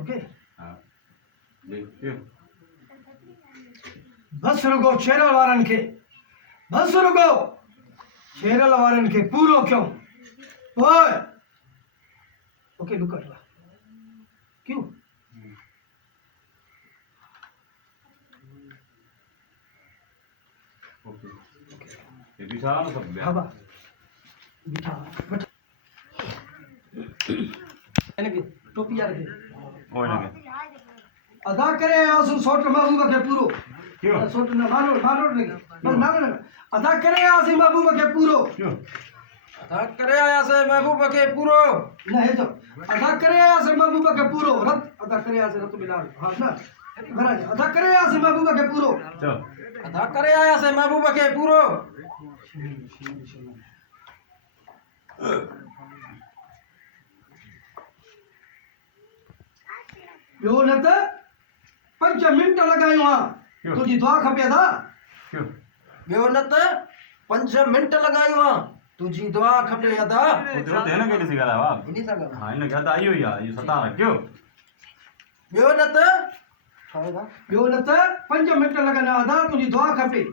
Okay हाँ देखियो बस रुको छेरल वारन के बस रुको छेरल वारन के पूरो क्यों ओए ओके लुक at क्यों ओके ये बिठा ना सब हाँ बा बिठा बैठ यानी कि टोपी यार के ओए ना अदा करे आसु सोट महबूब के पूरो क्यों सोट ना मारो मारो नहीं बस मारो ना अदा करे आसि महबूब के पूरो क्यों अदा करे आया से महबूब के पूरो ना है तो अदा करे आसि महबूब के पूरो रत अदा करे आसि रत मिला हां ना महाराज अदा करे आसि महबूब के पूरो चल अदा करे आया से महबूब के पूरो ॿियो न त 5 मिंट लॻायूं हा क्यों? तुंहिंजी दुआ खपे था क्यों ॿियो न त 5 मिंट लॻायूं हा तुंहिंजी दुआ खपे अदा उधर देना के किसी गला वाह इन्हीं सां ॻाल्हि हाँ इन्हें कहता आइयो यार ये सता रहा क्यों ॿियो न त छा आहे ॿियो न त 5 मिंट लॻंदा अदा तुंहिंजी दुआ खपे